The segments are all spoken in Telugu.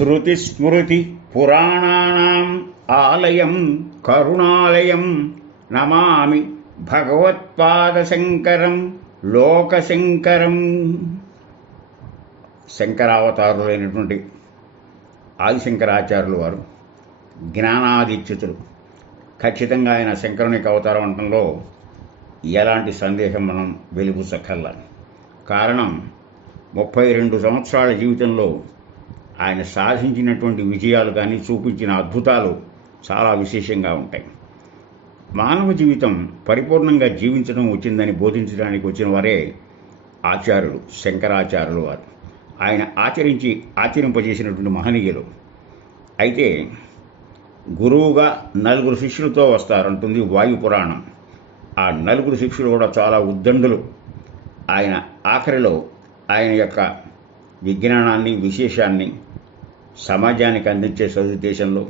శృతిస్మృతి పురాణానాం ఆలయం కరుణాలయం నమామి భగవత్పాదశంకరం లోకశంకరం. శంకరావతారులైనటువంటి ఆదిశంకరాచార్యులు వారు జ్ఞానాదిచ్యుతులు. ఖచ్చితంగా ఆయన శంకరుని యొక్క అవతారం అనడంలో ఎలాంటి సందేహం మనం వెలిబుచ్చక్కర్లా. కారణం 32 సంవత్సరాల జీవితంలో ఆయన సాధించినటువంటి విజయాలు కానీ చూపించిన అద్భుతాలు చాలా విశేషంగా ఉంటాయి. మానవ జీవితం పరిపూర్ణంగా జీవించడం వచ్చిందని బోధించడానికి వచ్చిన వారే ఆచార్యులు శంకరాచార్యులు వారు. ఆయన ఆచరింపజేసినటువంటి మహనీయులు. అయితే గురువుగా 4 శిష్యులతో వస్తారంటుంది వాయు పురాణం. ఆ 4 శిష్యులు కూడా చాలా ఉద్దండులు. ఆయన ఆఖరిలో ఆయన యొక్క విజ్ఞానాన్ని విశేషాన్ని సమాజానికి అందించే సదుద్దేశంలో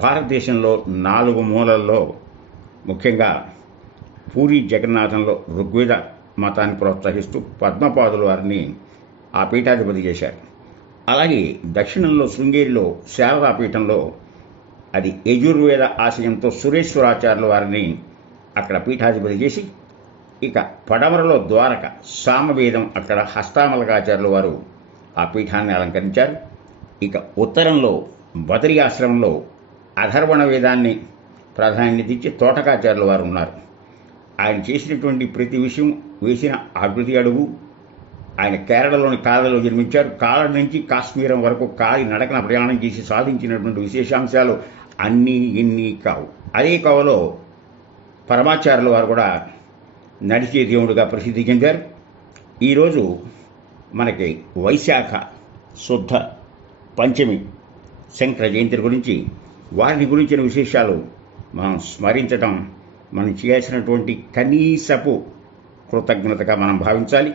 భారతదేశంలో 4 మూలల్లో ముఖ్యంగా పూరి జగన్నాథంలో ఋగ్వేద మతాన్ని ప్రోత్సహిస్తూ పద్మపాదుల వారిని ఆ పీఠాధిపతి చేశారు. అలాగే దక్షిణంలో శృంగేరిలో శారదా పీఠంలో అది యజుర్వేద ఆశయంతో సురేశ్వరాచార్యుల వారిని అక్కడ పీఠాధిపతి చేసి, ఇక పడమరలో ద్వారక సామవేదం అక్కడ హస్తామలకాచార్యుల వారు ఆ పీఠాన్ని అలంకరించారు. ఇక ఉత్తరంలో బదరి ఆశ్రమంలో అధర్వణ వేదాన్ని ప్రాధాన్యత ఇచ్చి తోటకాచార్యుల వారు ఉన్నారు. ఆయన చేసినటువంటి ప్రతి విషయం వేసిన ప్రతి అడుగు ఆయన కేరళలోని కాళ్ళలో జన్మించారు. కాళ్ళ నుంచి కాశ్మీరం వరకు కాలి నడకన ప్రయాణం చేసి సాధించినటువంటి విశేషాంశాలు అన్నీ ఇన్ని కావు. అదే కోవలో పరమాచార్యుల వారు కూడా నడిచే దేవుడుగా ప్రసిద్ధి చెందారు. ఈరోజు మనకి వైశాఖ శుద్ధ పంచమి శంకర జయంతి గురించి, వారిని గురించిన విశేషాలు మనం స్మరించడం మనం చేయాల్సినటువంటి కనీసపు కృతజ్ఞతగా మనం భావించాలి.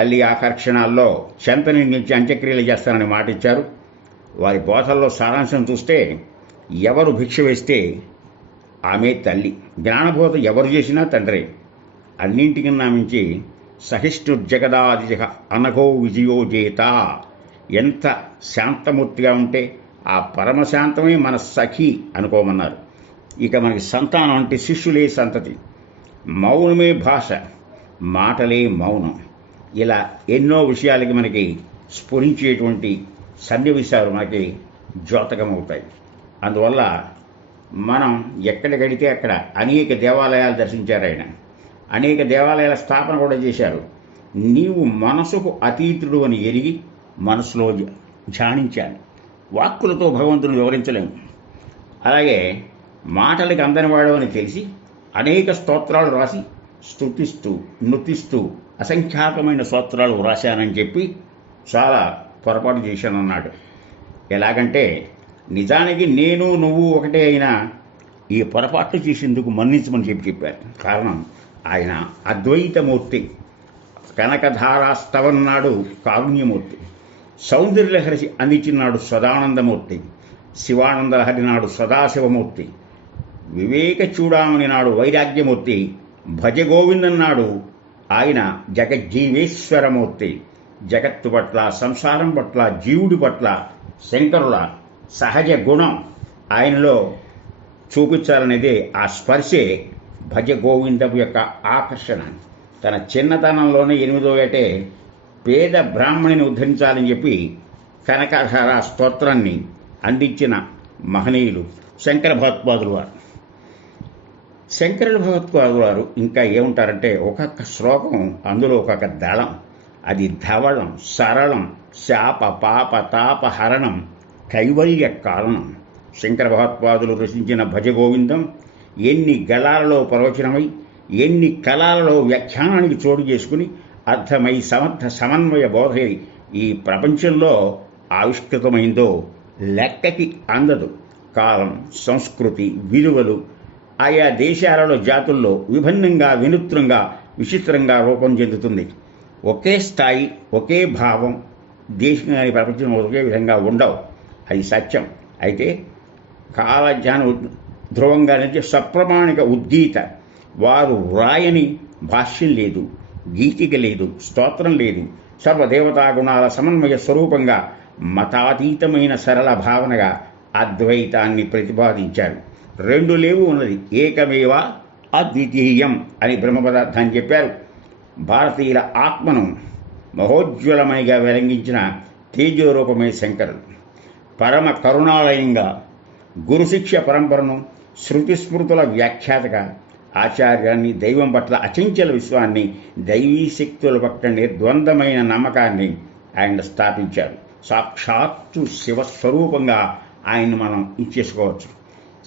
అల్లి ఆకర్షణాల్లో చెంతని నుంచి అంత్యక్రియలు చేస్తానని మాట ఇచ్చారు. వారి బోధల్లో సారాంశం చూస్తే ఎవరు భిక్ష వేస్తే ఆమె తల్లి, జ్ఞానబోధ ఎవరు చేసినా తండ్రే, అన్నింటికన్నా మించి సహిష్ణుర్జగదాదిజ అనఘో విజయో జేత. ఎంత శాంతమూర్తిగా ఉంటే ఆ పరమశాంతమే మన సఖి అనుకోమన్నారు. ఇక మనకి సంతానం అంటే శిష్యులే సంతతి, మౌనమే భాష, మాటలే మౌనం. ఇలా ఎన్నో విషయాలకి మనకి స్ఫురించేటువంటి సన్నివేశాలు మనకి ద్యోతకమవుతాయి. అందువల్ల మనం ఎక్కడ గడితే అక్కడ అనేక దేవాలయాలు దర్శించారు ఆయన. అనేక దేవాలయాల స్థాపన కూడా చేశారు. నీవు మనసుకు అతీతుడు అని ఎరిగి మనసులో ధ్యానించాలి. వాక్కులతో భగవంతుని వివరించలేము. అలాగే మాటలకు అందనివాడు అని తెలిసి అనేక స్తోత్రాలు రాసి స్తుతిస్తూ నృతిస్తూ అసంఖ్యాకమైన స్తోత్రాలు వ్రాశానని చెప్పి చాలా పొరపాటు చేశానన్నాడు. ఎలాగంటే నిజానికి నేను నువ్వు ఒకటే అయినా ఈ పొరపాట్లు చేసేందుకు మన్నించమని చెప్పారు. కారణం ఆయన అద్వైతమూర్తి. కనకధారాస్తవన్నాడు కారుణ్యమూర్తి, సౌందర్యలహరి అందించినాడు సదానందమూర్తి, శివానందలహరి నాడు సదాశివమూర్తి, వివేక చూడామని నాడు వైరాగ్యమూర్తి, భజగోవిందన్నాడు ఆయన జగజ్జీవేశ్వరమూర్తి. జగత్తు పట్ల, సంసారం పట్ల, జీవుడి పట్ల శంకరుల సహజ గుణం ఆయనలో చూపించాలనేదే ఆ స్పర్శే భజగోవిందం యొక్క ఆకర్షణ. తన చిన్నతనంలోనే 8వ ఏటే పేద బ్రాహ్మణిని ఉద్ధరించాలని చెప్పి కనకధార స్తోత్రాన్ని అందించిన మహనీయులు శంకర భగవత్పాదులు వారు. శంకరుల భగవత్పాదులు వారు ఇంకా ఏముంటారంటే ఒక్కొక్క శ్లోకం అందులో ఒక్కొక్క దళం. అది ధవళం, సరళం, శాప పాప తాప హరణం, కైవల్య కారణం. శంకర భగవత్పాదులు రచించిన భజగోవిందం ఎన్ని గళాలలో ప్రవచనమై ఎన్ని కళాలలో వ్యాఖ్యానానికి చోటు చేసుకుని అర్థమై సమర్థ సమన్వయ బోధై ఈ ప్రపంచంలో ఆవిష్కృతమైందో లెక్కకి అందదు. కాలం, సంస్కృతి, విలువలు ఆయా దేశాలలో జాతుల్లో విభిన్నంగా, వినూత్నంగా, విచిత్రంగా రూపం చెందుతుంది. ఒకే స్థాయి, ఒకే భావం దేశం కానీ ప్రపంచం ఒకే విధంగా ఉండవు. అది సత్యం. అయితే కాలజ్ఞానం ధ్రువంగా నుంచి సప్రమాణిక ఉద్దీత, వారు రాయని భాష్యం లేదు, గీతిక లేదు, స్తోత్రం లేదు. సర్వదేవతా గుణాల సమన్వయ స్వరూపంగా మతాతీతమైన సరళ భావనగా అద్వైతాన్ని ప్రతిపాదించారు. రెండు లేవు ఉన్నది ఏకమేవ అద్వితీయం అని బ్రహ్మపదార్థాన్ని చెప్పారు. భారతీయుల ఆత్మను మహోజ్వలమైగా వెలిగించిన తేజోరూపమే శంకరుడు. పరమ కరుణాలయంగా గురుశిక్ష పరంపరను శృతి స్మృతుల వ్యాఖ్యాతగా ఆచార్యాన్ని, దైవం పట్ల అచంచల విశ్వాన్ని, దైవీ శక్తుల పట్ల నిర్ద్వంద్వమైన నమ్మకాన్ని ఆయన స్థాపించారు. సాక్షాత్తు శివస్వరూపంగా ఆయన్ని మనం ఇచ్చేసుకోవచ్చు.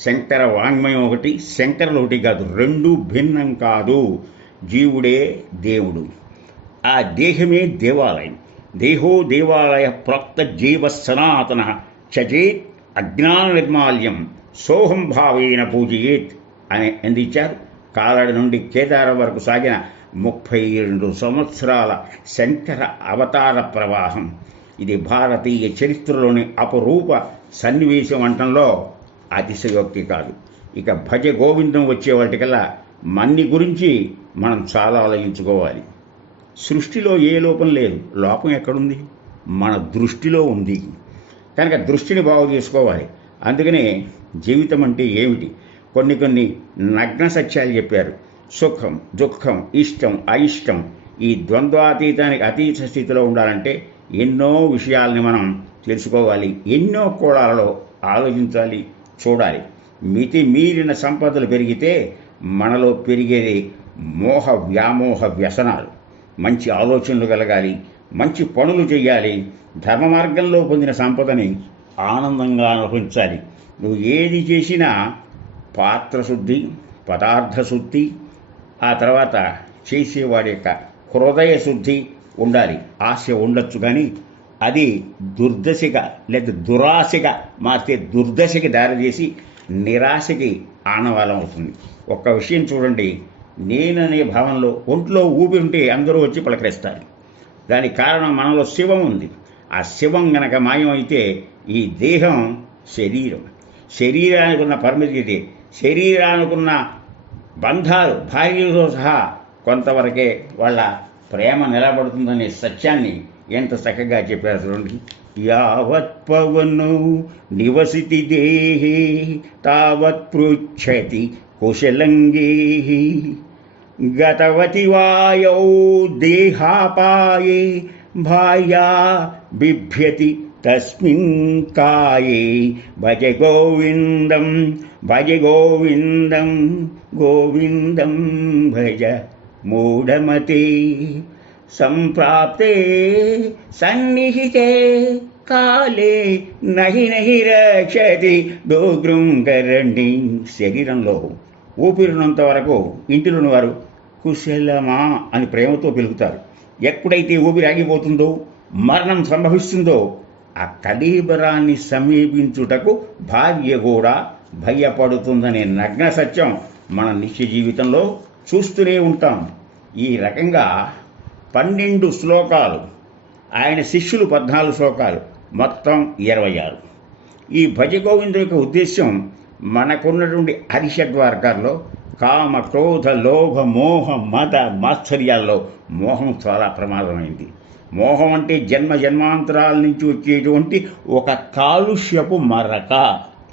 శంకర వాంగ్మయం ఒకటి, శంకరులు ఒకటి కాదు, రెండు భిన్నం కాదు. జీవుడే దేవుడు, ఆ దేహమే దేవాలయం. దేహో దేవాలయ ప్రోక్త జీవ సనాతన చచేత్ అజ్ఞాన నిర్మాల్యం సోహం భావేన పూజయేత్ అని అందించారు. కాలడి నుండి కేదారం వరకు సాగిన 32 సంవత్సరాల శంకర అవతార ప్రవాహం. ఇది భారతీయ చరిత్రలోని అపరూప సన్నివేశం అంటంలో అతిశయోక్తి కాదు. ఇక భజ గోవిందం వచ్చే వాటికల్లా మన్ని గురించి మనం చాలా ఆలోచించుకోవాలి. సృష్టిలో ఏ లోపం లేదు. లోపం ఎక్కడుంది? మన దృష్టిలో ఉంది. కనుక దృష్టిని బాగు చేసుకోవాలి. అందుకనే జీవితం అంటే ఏమిటి, కొన్ని నగ్న సత్యాలు చెప్పారు. సుఖం, దుఃఖం, ఇష్టం, అయిష్టం, ఈ ద్వంద్వాతీతానికి అతీత స్థితిలో ఉండాలంటే ఎన్నో విషయాల్ని మనం తెలుసుకోవాలి. ఎన్నో కోణాలలో ఆలోచించాలి, చూడాలి. మితి మీరిన సంపదలు పెరిగితే మనలో పెరిగేది మోహ వ్యామోహ వ్యసనాలు. మంచి ఆలోచనలు కలగాలి, మంచి పనులు చేయాలి. ధర్మ మార్గంలో పొందిన సంపదని ఆనందంగా అనుభవించాలి. నువ్వు ఏది చేసినా పాత్రశుద్ధి, పదార్థశుద్ధి, ఆ తర్వాత చేసేవాడి యొక్క హృదయ శుద్ధి ఉండాలి. ఆశ ఉండొచ్చు, కానీ అది దుర్దశగా లేదా దురాశగా మారితే దుర్దశకి దారిచేసి నిరాశకి ఆనవాలం అవుతుంది. ఒక్క విషయం చూడండి, నేననే భావనలో ఒంట్లో ఊపి ఉంటే అందరూ వచ్చి పలకరిస్తారు. దానికి కారణం మనలో శివం ఉంది. ఆ శివం గనక మాయమైతే ఈ దేహం శరీరానికి ఉన్న పరిమితి, శరీరానికున్న బంధాలు భార్యతో సహా కొంతవరకే వాళ్ళ ప్రేమ నిలబడుతుందనే సత్యాన్ని ఎంత చక్కగా చెప్పారు చూడండి. యావత్ పవనో నివసితి దేహే తావత్ పృచ్ఛతి కుశలంగేహి గతవతి వాయౌ దేహాపాయే భార్యా బిభ్యతి తస్మిన్ కాయే భజ గోవిందం భజ గోవిందం గోవిందం భజ మూఢమతే సంప్రాప్తే సన్నిహితే కాలే నహి నహి రక్షతి దోగృంగరణి. శరీరంలో ఊపిరినంత వరకు ఇంటిలోని వారు కుశలమా అని ప్రేమతో పిలుపుతారు. ఎప్పుడైతే ఊపిరి ఆగిపోతుందో, మరణం సంభవిస్తుందో, ఆ కళీబరాన్ని సమీపించుటకు భార్య కూడా భయపడుతుందనే నగ్న సత్యం మన నిత్య జీవితంలో చూస్తూనే ఉంటాం. ఈ రకంగా 12 శ్లోకాలు, ఆయన శిష్యులు 14 శ్లోకాలు, మొత్తం 26. ఈ భజ గోవింద యొక్క ఉద్దేశం మనకున్నటువంటి అరిషడ్వర్గాల్లో కామ, క్రోధ, లోభ, మోహ, మద, మాత్సర్యాల్లో మోహం చాలా ప్రమాదమైంది. మోహం అంటే జన్మాంతరాల నుంచి వచ్చేటువంటి ఒక కాలుష్యపు మరక.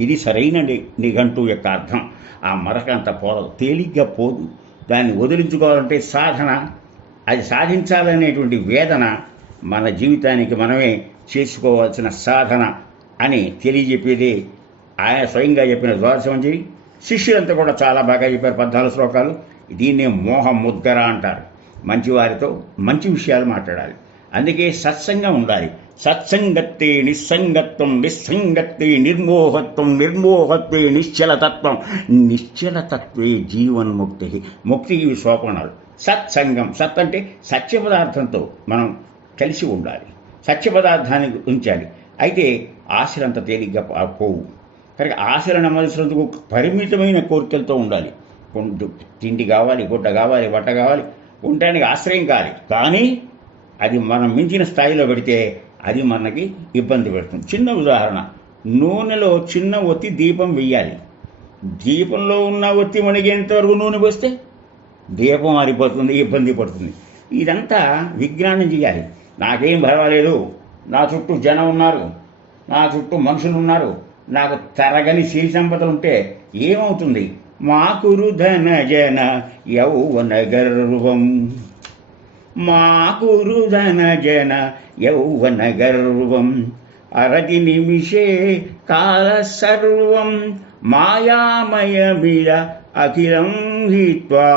ఇది సరైన నిఘంటు యొక్క అర్థం. ఆ మరక అంత పోదు, తేలిగ్గా పోదు. దాన్ని వదిలించుకోవాలంటే సాధన, అది సాధించాలనేటువంటి వేదన మన జీవితానికి మనమే చేసుకోవాల్సిన సాధన అని తెలియజెప్పేదే ఆయన స్వయంగా చెప్పిన ద్వాదశమంజరి. శిష్యులంతా కూడా చాలా బాగా చెప్పారు. 14 శ్లోకాలు. దీన్నే మోహ ముద్గర అంటారు. మంచివారితో మంచి విషయాలు మాట్లాడాలి. అందుకే సత్సంగం ఉండాలి. సత్సంగత్తే నిస్సంగత్వం, నిస్సంగత్తే నిర్మోహత్వం, నిర్మోహత్వే నిశ్చలతత్వం, నిశ్చలతత్వే జీవన్ముక్తి. ముక్తికి సోపానాలు. సత్సంగం, సత్ అంటే సత్య పదార్థంతో మనం కలిసి ఉండాలి, సత్య పదార్థాన్ని ఉంచాలి. అయితే ఆశలంత తేలిగ్గా పోవు. కనుక ఆశలను అమలుసినందుకు పరిమితమైన కోరికలతో ఉండాలి. తిండి కావాలి, గుడ్డ కావాలి, బట్ట కావాలి, ఉండడానికి ఆశ్రయం కావాలి. కానీ అది మనం మించిన స్థాయిలో పెడితే అది మనకి ఇబ్బంది పెడుతుంది. చిన్న ఉదాహరణ, నూనెలో చిన్న ఒత్తి దీపం వెయ్యాలి. దీపంలో ఉన్న ఒత్తి మనకేంతవరకు నూనె పోస్తే దీపం ఆరిపోతుంది, ఇబ్బంది పడుతుంది. ఇదంతా విజ్ఞానం చేయాలి. నాకేం పర్వాలేదు, నా చుట్టూ జనం ఉన్నారు, నా చుట్టూ మనుషులు ఉన్నారు, నాకు తరగని సిరి సంపదలు ఉంటే ఏమవుతుంది? మా కురు ధన జన యౌవన గర్వం, మా కురు ధన జన యౌవన గర్వం, అరతి నిమిషే కాల సర్వం, మాయామయమిద అఖిలం హిత్వా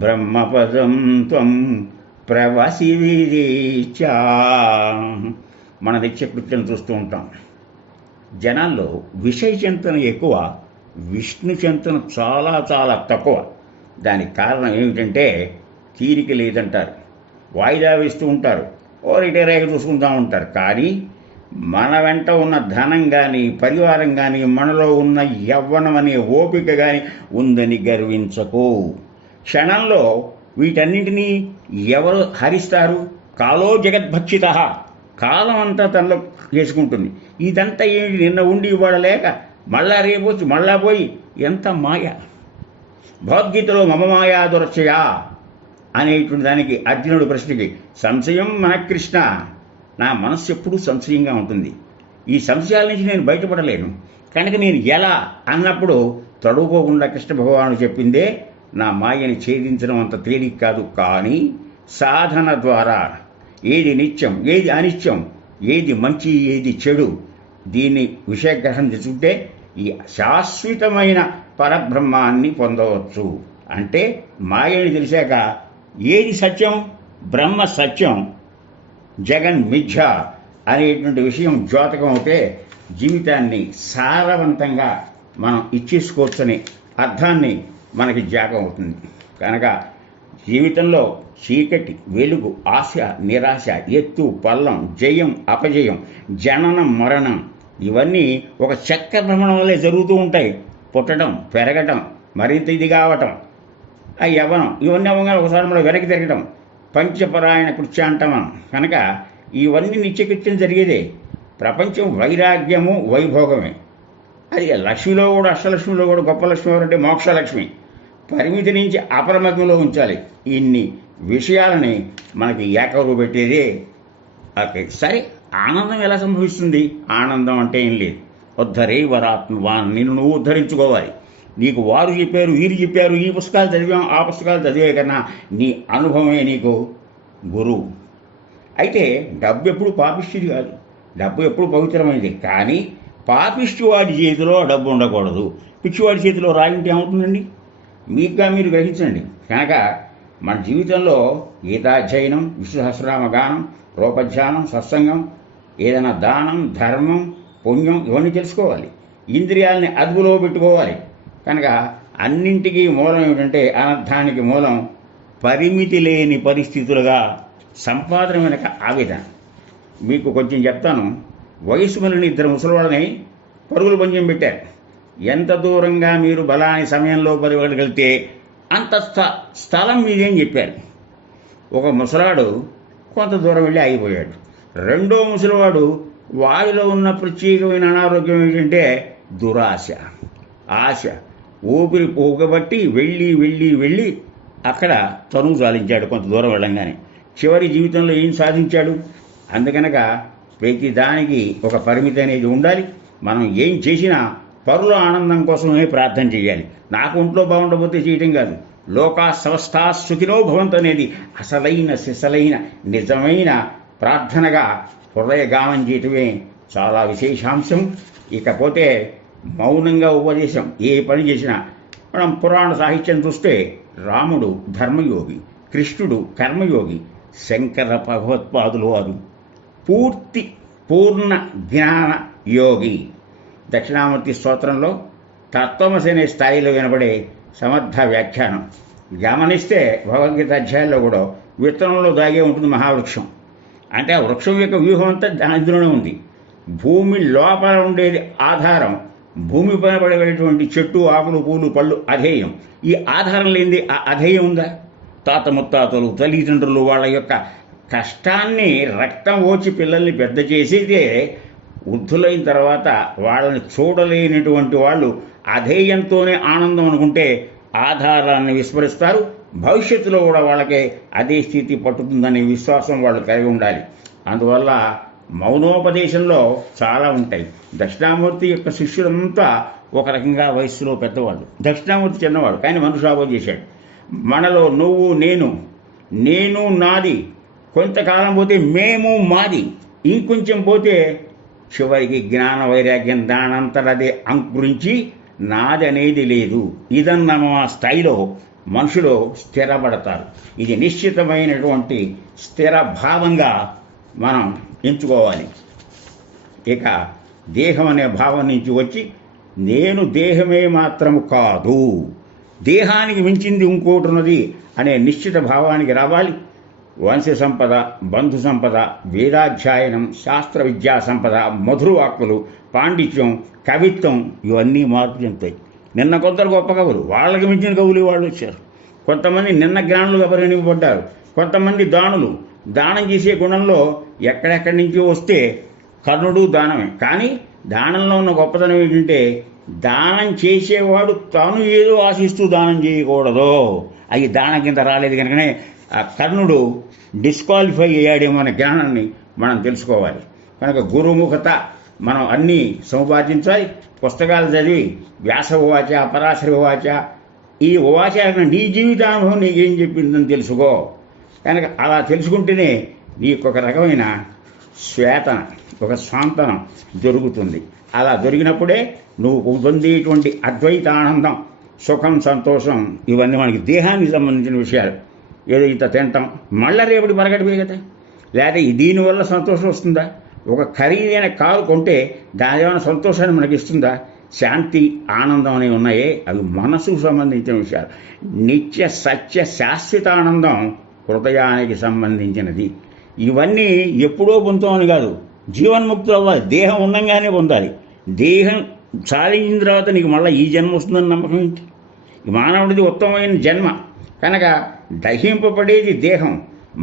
బ్రహ్మపదం త్వం ప్రవసి విరీచా. మన నిత్యకృత్యం చూస్తూ ఉంటాం. జనాల్లో విషయ చింతన ఎక్కువ, విష్ణు చింతన చాలా చాలా తక్కువ. దానికి కారణం ఏమిటంటే తీరిక లేదంటారు, వాయిదా వేస్తూ ఉంటారు, ఓ రిటైర్ అయ్యి చూసుకుంటూ ఉంటారు. కానీ మన వెంట ఉన్న ధనం కానీ, పరివారం కానీ, మనలో ఉన్న యవ్వనం అనే ఓపిక కానీ ఉందని గర్వించకు. క్షణంలో వీటన్నింటినీ ఎవరు హరిస్తారు? కాలో జగద్భక్షిత, కాలం అంతా తనలో చేసుకుంటుంది. ఇదంతా ఏంటి? నిన్న ఉండి ఇవాళ లేక మళ్ళా రేపు వచ్చి మళ్ళా పోయి, ఎంత మాయ! భగవద్గీతలో మమ మాయా దురక్షయ అనేటువంటి దానికి అర్జునుడు ప్రశ్నకి సంశయం మన కృష్ణ, నా మనస్సు ఎప్పుడూ సంశయంగా ఉంటుంది, ఈ సంశయాల నుంచి నేను బయటపడలేను, కనుక నేను ఎలా అన్నప్పుడు తడుకోకుండా కృష్ణ భగవానుడు చెప్పిందే నా మాయని ఛేదించడం అంత తేలిక కాదు. కానీ సాధన ద్వారా ఏది నిత్యం, ఏది అనిత్యం, ఏది మంచి, ఏది చెడు, దీన్ని విషయగ్రహం చేసుకుంటే ఈ శాశ్వతమైన పరబ్రహ్మాన్ని పొందవచ్చు. అంటే మాయని తెలిసాక ఏది సత్యం? బ్రహ్మ సత్యం, జగన్ మిథ్య అనేటువంటి విషయం ద్యోతకం అవుతే జీవితాన్ని సారవంతంగా మనం ఇచ్చేసుకోవచ్చనే అర్థాన్ని మనకి జ్ఞాపకం అవుతుంది. కనుక జీవితంలో చీకటి, వెలుగు, ఆశ, నిరాశ, ఎత్తు, పల్లం, జయం, అపజయం, జననం, మరణం ఇవన్నీ ఒక చక్ర భ్రమణం వల్లే జరుగుతూ ఉంటాయి. పుట్టడం, పెరగటం, మరింత ఇది కావటం, ఆ యవ్వనం, ఇవన్నీ అవ్వగానే ఒకసారి మనం వెనక్కి తిరగటం, పంచపరాయణ కృత్య అంటాం మనం. కనుక ఇవన్నీ నిత్యకృత్యం జరిగేదే. ప్రపంచం వైరాగ్యము, వైభోగమే. అది లక్ష్మిలో కూడా, అష్టలక్ష్మిలో కూడా గొప్ప లక్ష్మి ఎవరంటే మోక్షలక్ష్మి. పరిమితి నుంచి అపరిమితిలో ఉంచాలి. ఇన్ని విషయాలని మనకి ఏకరువు పెట్టేదే. ఓకే, సరే, ఆనందం ఎలా సంభవిస్తుంది? ఆనందం అంటే ఏం లేదు, ఉద్ధరే వరాత్మ, నిన్ను నువ్వు ఉద్ధరించుకోవాలి. నీకు వారు చెప్పారు, వీరు చెప్పారు, ఈ పుస్తకాలు చదివాం, ఆ పుస్తకాలు చదివే కన్నా నీ అనుభవమే నీకు గురువు. అయితే డబ్బు ఎప్పుడు పాపిష్టిది కాదు, డబ్బు ఎప్పుడు పవిత్రమైనది. కానీ పాపిష్టివాడి చేతిలో డబ్బు ఉండకూడదు. పిచ్చివాడి చేతిలో రాయింటి ఏమవుతుందండి? మీకుగా మీరు గ్రహించండి. కనుక మన జీవితంలో గీతాధ్యయనం, విష్ణు సహస్రనామ గానం, రూపధ్యానం, సత్సంగం, ఏదైనా దానం, ధర్మం, పుణ్యం ఇవన్నీ తెలుసుకోవాలి. ఇంద్రియాలని అదుపులో పెట్టుకోవాలి. కనుక అన్నింటికీ మూలం ఏమిటంటే, అనర్థానికి మూలం పరిమితి లేని పరిస్థితులుగా సంపాదన వెనక ఆవేదన. మీకు కొంచెం చెప్తాను. వయసు మళ్ళీ ఇద్దరు ముసలివాళ్ళని పరుగులు పంచం పెట్టారు. ఎంత దూరంగా మీరు బలాని సమయంలో పరిగెడగలిగితే అంత స్థలం మీదేం చెప్పారు. ఒక ముసలాడు కొంత దూరం వెళ్ళి ఆగిపోయాడు. రెండో ముసలివాడు వాడిలో ఉన్న ప్రత్యేకమైన అనారోగ్యం ఏంటంటే దురాశ, ఆశ, ఊపిరి పోగబట్టి వెళ్ళి వెళ్ళి వెళ్ళి అక్కడ తనువు సాధించాడు. కొంత దూరం వెళ్ళంగానే చివరి జీవితంలో ఏం సాధించాడు? అందుకనక ప్రతి దానికి ఒక పరిమితి అనేది ఉండాలి. మనం ఏం చేసినా పరుల ఆనందం కోసమే ప్రార్థన చేయాలి. నాకు ఒంట్లో బాగుండబోతే చేయటం కాదు. లోకా సమస్తా సుఖినో భవంతు అనేది అసలైన సిసలైన నిజమైన ప్రార్థనగా హృదయగానం చేయటమే చాలా విశేషాంశం. ఇకపోతే మౌనంగా ఉపదేశం ఏ పని చేసినా, మనం పురాణ సాహిత్యం చూస్తే రాముడు ధర్మయోగి, కృష్ణుడు కర్మయోగి, శంకర భగవత్పాదులు వారు పూర్ణ జ్ఞాన యోగి. దక్షిణామూర్తి స్తోత్రంలో తత్వమసి అనే స్థాయిలో వినబడే సమర్థ వ్యాఖ్యానం గమనిస్తే భగవద్గీత అధ్యాయంలో కూడా విత్తనంలో దాగే ఉంటుంది మహావృక్షం. అంటే ఆ వృక్షం యొక్క వ్యూహం అంతా అందులోనే ఉంది. భూమి లోపల ఉండేది ఆధారం, భూమి పైన పడేటువంటి చెట్టు, ఆకులు, పూలు, పళ్ళు అధేయం. ఈ ఆధారం లేనిది ఆ అధేయం ఉందా? తాత ముత్తాతలు, తల్లిదండ్రులు వాళ్ళ యొక్క కష్టాన్ని రక్తం ఓచి పిల్లల్ని పెద్ద చేసేదే వృద్ధులైన తర్వాత వాళ్ళని చూడలేనటువంటి వాళ్ళు అధేయంతోనే ఆనందం అనుకుంటే ఆధారాన్ని విస్మరిస్తారు. భవిష్యత్తులో కూడా వాళ్ళకే అదే స్థితి పట్టుతుందనే విశ్వాసం వాళ్ళు కలిగి ఉండాలి. అందువల్ల మౌనోపదేశంలో చాలా ఉంటాయి. దక్షిణామూర్తి యొక్క శిష్యులంతా ఒక రకంగా వయస్సులో పెద్దవాళ్ళు. దక్షిణామూర్తి చిన్నవాడు, కానీ మనుషాభం చేశాడు. మనలో నువ్వు నేను నాది, కొంతకాలం పోతే మేము మాది, ఇంకొంచెం పోతే చివరికి జ్ఞాన వైరాగ్యం దానంతటదే అంకురించి నాది అనేది లేదు. ఇదన్న స్థాయిలో మనుషులు స్థిరపడతారు. ఇది నిశ్చితమైనటువంటి స్థిర భావంగా మనం ఎంచుకోవాలి. ఇక దేహం అనే భావం నుంచి వచ్చి నేను దేహమే మాత్రము కాదు, దేహానికి మించింది ఇంకోటి ఉన్నది అనే నిశ్చిత భావానికి రావాలి. వంశ సంపద, బంధు సంపద, వేదాధ్యాయనం, శాస్త్ర విద్యా సంపద, మధురవాక్కులు, పాండిత్యం, కవిత్వం ఇవన్నీ మార్పు చెందుతాయి. నిన్న కొందరు గొప్ప కవులు, వాళ్ళకి మించిన కవులు వాళ్ళు వచ్చారు. కొంతమంది నిన్న జ్ఞానులుగా పరిగణింపబడ్డారు. కొంతమంది దానులు, దానం చేసే గుణంలో ఎక్కడెక్కడి నుంచి వస్తే కర్ణుడు దానమే. కానీ దానంలో ఉన్న గొప్పతనం ఏంటంటే దానం చేసేవాడు తాను ఏదో ఆశిస్తూ దానం చేయకూడదు. అవి దానం కింద రాలేదు కనుకనే ఆ కర్ణుడు డిస్క్వాలిఫై అయ్యాడేమో అనే జ్ఞానాన్ని మనం తెలుసుకోవాలి. కనుక గురుముఖత మనం అన్నీ సముపార్జించాలి. పుస్తకాలు చదివి వ్యాస ఉవాచ, పరాశర ఉవాచ, ఈ ఉవాచ నీ జీవితానుభవం నీకేం చెప్పిందని తెలుసుకో. కనుక అలా తెలుసుకుంటేనే నీకు ఒక రకమైన శ్వేతన, ఒక స్వాంతనం దొరుకుతుంది. అలా దొరికినప్పుడే నువ్వు పొందేటువంటి అద్వైత ఆనందం, సుఖం, సంతోషం ఇవన్నీ మనకి దేహానికి సంబంధించిన విషయాలు. ఏదో ఇంత తింటాం, మళ్ళీ రేపటి మరగడిపోయి కదా. లేదా దీనివల్ల సంతోషం వస్తుందా? ఒక ఖరీదైన కారు కొంటే దాని ఏమైనా సంతోషాన్ని మనకి ఇస్తుందా? శాంతి, ఆనందం అనేవి ఉన్నాయే, అవి మనసుకు సంబంధించిన విషయాలు. నిత్య సత్య శాశ్వత ఆనందం హృదయానికి సంబంధించినది. ఇవన్నీ ఎప్పుడో పొందుతామని కాదు, జీవన్ముక్తులు అవ్వాలి. దేహం ఉండంగానే పొందాలి. దేహం సాధించిన తర్వాత నీకు మళ్ళీ ఈ జన్మ వస్తుందని నమ్మకం ఏంటి? మానవుడిది ఉత్తమమైన జన్మ కనుక దహింపబడేది దేహం.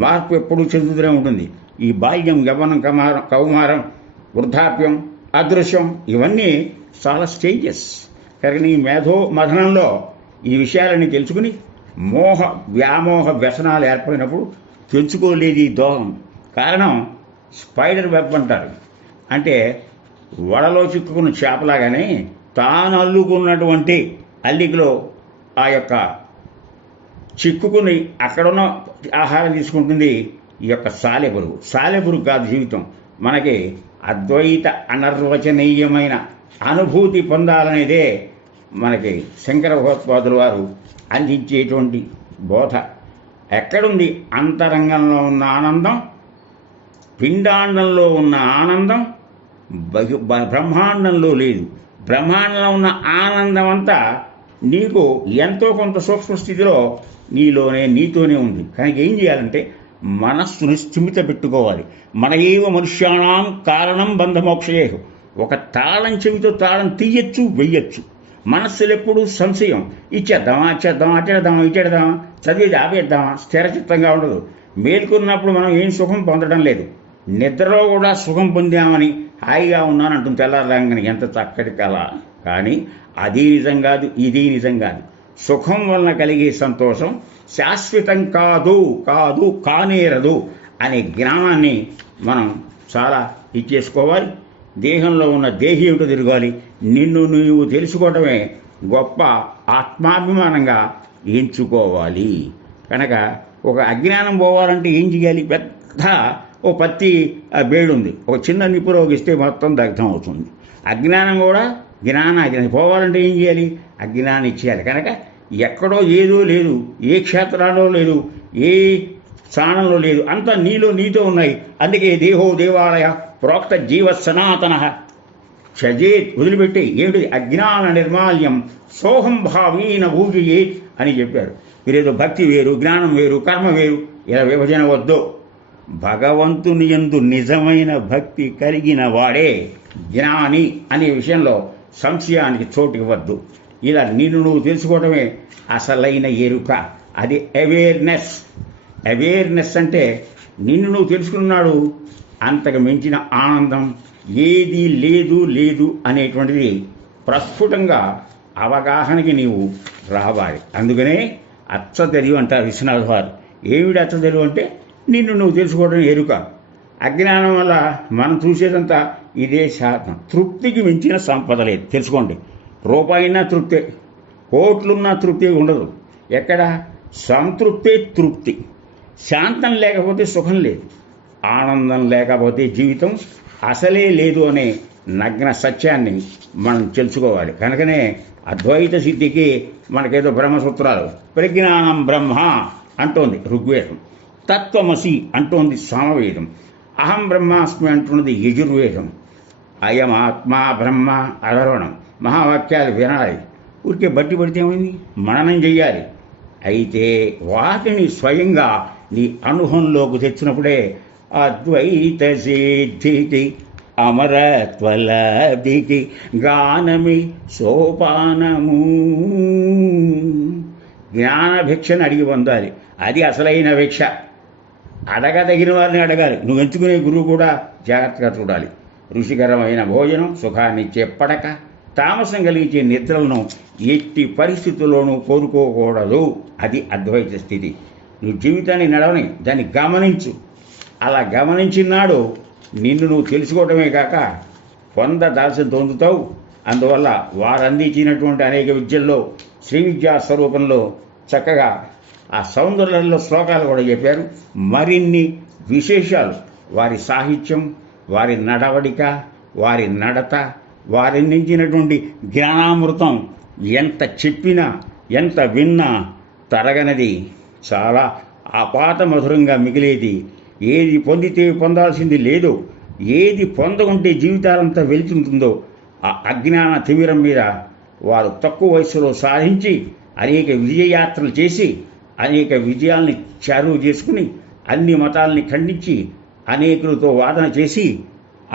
మార్పు ఎప్పుడూ చెందుతూనే ఉంటుంది. ఈ బాల్యం, యవ్వనం, కౌమారం, వృద్ధాప్యం, అదృశ్యం ఇవన్నీ చాలా స్టేజెస్. కనుక నీ మథనంలో ఈ విషయాలని తెలుసుకుని మోహ వ్యామోహ వ్యసనాలు ఏర్పడినప్పుడు తెచ్చుకోలేదు ఈ దోహం. కారణం స్పైడర్ వెబ్ అంటారు. అంటే వడలో చిక్కుకున్న చేపలాగానే తాను అల్లుకున్నటువంటి అల్లికలో ఆ యొక్క చిక్కుకుని అక్కడున్న ఆహారం తీసుకుంటుంది ఈ యొక్క సాలెపురుగు. సాలెపురుగు కాదు జీవితం. మనకి అద్వైత అనర్వచనీయమైన అనుభూతి పొందాలనేదే మనకి శంకర భగవత్పాదుల వారు అందించేటువంటి బోధ. ఎక్కడుంది? అంతరంగంలో ఉన్న ఆనందం, పిండాండంలో ఉన్న ఆనందం బ్రహ్మాండంలో లేదు. బ్రహ్మాండంలో ఉన్న ఆనందం అంతా నీకు ఎంతో కొంత సూక్ష్మ స్థితిలో నీతోనే ఉంది. కనుక ఏం చేయాలంటే మనస్సును స్థిమిత పెట్టుకోవాలి. మన ఏవ మనుష్యాణం కారణం బంధమోక్షయేహు. ఒక తాళం చెవితో తాళం తీయచ్చు, వెయ్యొచ్చు. మనస్సులు ఎప్పుడు సంశయం, ఇచ్చేద్దామా, ఇచ్చేద్దామా, చదివేది ఆపేద్దామా, స్థిరచిత్తంగా ఉండదు. మేల్కొన్నప్పుడు మనం ఏం సుఖం పొందడం లేదు. నిద్రలో కూడా సుఖం పొందామని హాయిగా ఉన్నానంటుంది తెల్లారగానే. ఎంత చక్కటి కళ! కానీ అది నిజం కాదు, ఇది నిజం కాదు. సుఖం వలన కలిగే సంతోషం శాశ్వతం కానేరదు అనే జ్ఞానాన్ని మనం చాలా ఇచ్చేసుకోవాలి. దేహంలో ఉన్న దేహి ఏమిటో తిరగాలి. నిన్ను నువ్వు తెలుసుకోవటమే గొప్ప ఆత్మాభిమానంగా ఎంచుకోవాలి. కనుక ఒక అజ్ఞానం పోవాలంటే ఏం చేయాలి? పెద్ద ఓ పత్తి బేడు ఉంది, ఒక చిన్న నిప్పురోగిస్తే మొత్తం దగ్ధం అవుతుంది. అజ్ఞానం కూడా జ్ఞానం పోవాలంటే ఏం చేయాలి? అజ్ఞానం ఇచ్చేయాలి. కనుక ఎక్కడో ఏదో లేదు, ఏ క్షేత్రాల్లో లేదు, ఏ స్థానంలో లేదు, అంతా నీతో ఉన్నాయి. అందుకే దేహో దేవాలయ ప్రోక్త జీవ సనాతన క్షజేత్, వదిలిపెట్టి ఏమిటి? అజ్ఞాన నిర్మాల్యం సోహం భావీన భూజయేత్ అని చెప్పారు. మీరేదో భక్తి వేరు, జ్ఞానం వేరు, కర్మ వేరు, ఇలా విభజన వద్దు. భగవంతుని యందు నిజమైన భక్తి కలిగిన వాడే జ్ఞాని అనే విషయంలో సంశయానికి చోటు ఇవ్వద్దు. ఇలా నిన్ను నువ్వు తెలుసుకోవడమే అసలైన ఎరుక. అది అవేర్నెస్. అవేర్నెస్ అంటే నిన్ను నువ్వు తెలుసుకున్నాడు, అంతకు మించిన ఆనందం ఏది లేదు అనేటువంటిది ప్రస్ఫుటంగా అవగాహనకి నీవు రావాలి. అందుకనే అచ్చ తెలివి అంటారు విశ్వనాథ్ వారు. ఏమిటి అచ్చ తెలివి అంటే నిన్ను నువ్వు తెలుసుకోవడం ఎరుక. అజ్ఞానం వల్ల మనం చూసేదంతా ఇదే శాతం. తృప్తికి మించిన సంపద లేదు, తెలుసుకోండి. రూపాయినా తృప్తే, కోట్లున్నా తృప్తి ఉండదు. ఎక్కడ సంతృప్తే తృప్తి. శాంతం లేకపోతే సుఖం లేదు, ఆనందం లేకపోతే జీవితం అసలే లేదు అనే నగ్న సత్యాన్ని మనం తెలుసుకోవాలి. కనుకనే అద్వైత సిద్ధికి మనకేదో బ్రహ్మసూత్రాలు, ప్రజ్ఞానం బ్రహ్మ అంటోంది ఋగ్వేదం, తత్వమసి అంటోంది సామవేదం, అహం బ్రహ్మాస్మి అంటున్నది యజుర్వేదం, అయం ఆత్మా బ్రహ్మ అధర్వణం. మహావాక్యాలు వినాలి, ఊరికే బట్టి పడితే ఏమైంది, మననం చెయ్యాలి. అయితే వాటిని స్వయంగా నీ అనుభవంలోకి తెచ్చినప్పుడే అద్వైత సిద్ధికి అమరత్వలబ్ధికి గానమి సోపానము. జ్ఞాన భిక్షను అడిగి పొందాలి, అది అసలైన భిక్ష. అడగదగిన వారిని అడగాలి. నువ్వు ఎంచుకునే గురువు కూడా జాగ్రత్తగా చూడాలి. రుచికరమైన భోజనం, సుఖాన్నిచ్చే పడక, తామసం కలిగించే నిద్రలను ఎట్టి పరిస్థితుల్లోనూ కోరుకోకూడదు. అది అద్వైత స్థితి. నువ్వు జీవితాన్ని నడవని, దాన్ని గమనించు. అలా గమనించినాడు నిన్ను నువ్వు తెలుసుకోవడమే కాక పొందదాల్సిన పొందుతావు. అందువల్ల వారు అందించినటువంటి అనేక విద్యల్లో శ్రీ విద్యా స్వరూపంలో చక్కగా ఆ సౌందర్యంలో శ్లోకాలు కూడా చెప్పారు. మరిన్ని విశేషాలు, వారి సాహిత్యం, వారి నడవడిక, వారి నడత, వారి అందించినటువంటి జ్ఞానామృతం ఎంత చెప్పినా ఎంత విన్నా తరగనది, చాలా ఆపాత మధురంగా మిగిలేది. ఏది పొందితే పొందాల్సింది లేదో, ఏది పొందకుంటే జీవితాలంతా వెళ్తుంటుందో ఆ అజ్ఞాన తిమిరం మీద వారు తక్కువ వయసులో సాధించి అనేక విజయయాత్రలు చేసి అనేక విజయాల్ని చేరువ చేసుకుని అన్ని మతాల్ని ఖండించి అనేకులతో వాదన చేసి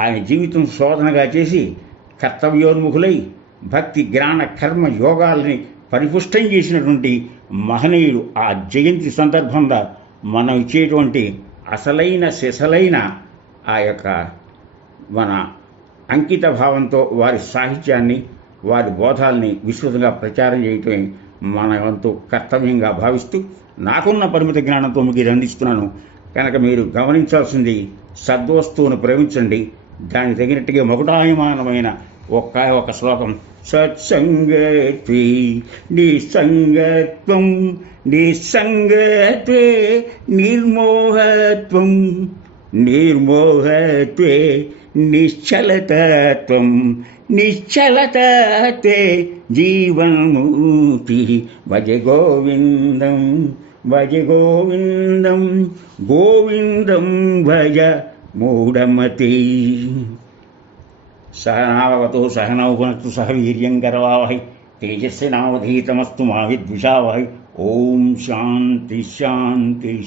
ఆయన జీవితం శోధనగా చేసి కర్తవ్యోన్ముఖులై భక్తి జ్ఞాన కర్మ యోగాల్ని పరిపుష్టం చేసినటువంటి మహనీయుడు. ఆ జయంతి సందర్భంగా మనం ఇచ్చేటువంటి అసలైన సిసలైన ఆ యొక్క మన అంకిత భావంతో వారి సాహిత్యాన్ని, వారి బోధాల్ని విస్తృతంగా ప్రచారం చేయటమే మన వంతు కర్తవ్యంగా భావిస్తూ నాకున్న పరిమిత జ్ఞానంతో మీకు ఇది అందిస్తున్నాను. కనుక మీరు గమనించాల్సింది, సద్వస్తువును ప్రేమించండి. దానికి తగినట్టుగా మొగటాయమానమైన ఒక శ్లోకం, సత్సంగత్వే నిస్సంగత్వం నిస్సంగత్వే నిర్మోహత్వం నిర్మోహత్వే నిశ్చలతత్వం నిశ్చలతత్వే జీవన్ముక్తి. భజ గోవిందం భజ గోవిందం గోవిందం భజ మూఢమతి. సహనావతు సహనౌ భునక్తు సహ వీర్యం కరవావహై తేజస్వినావధీతమస్తు మా విద్విషావహై. ఓం శాంతి శాంతి శాంతి.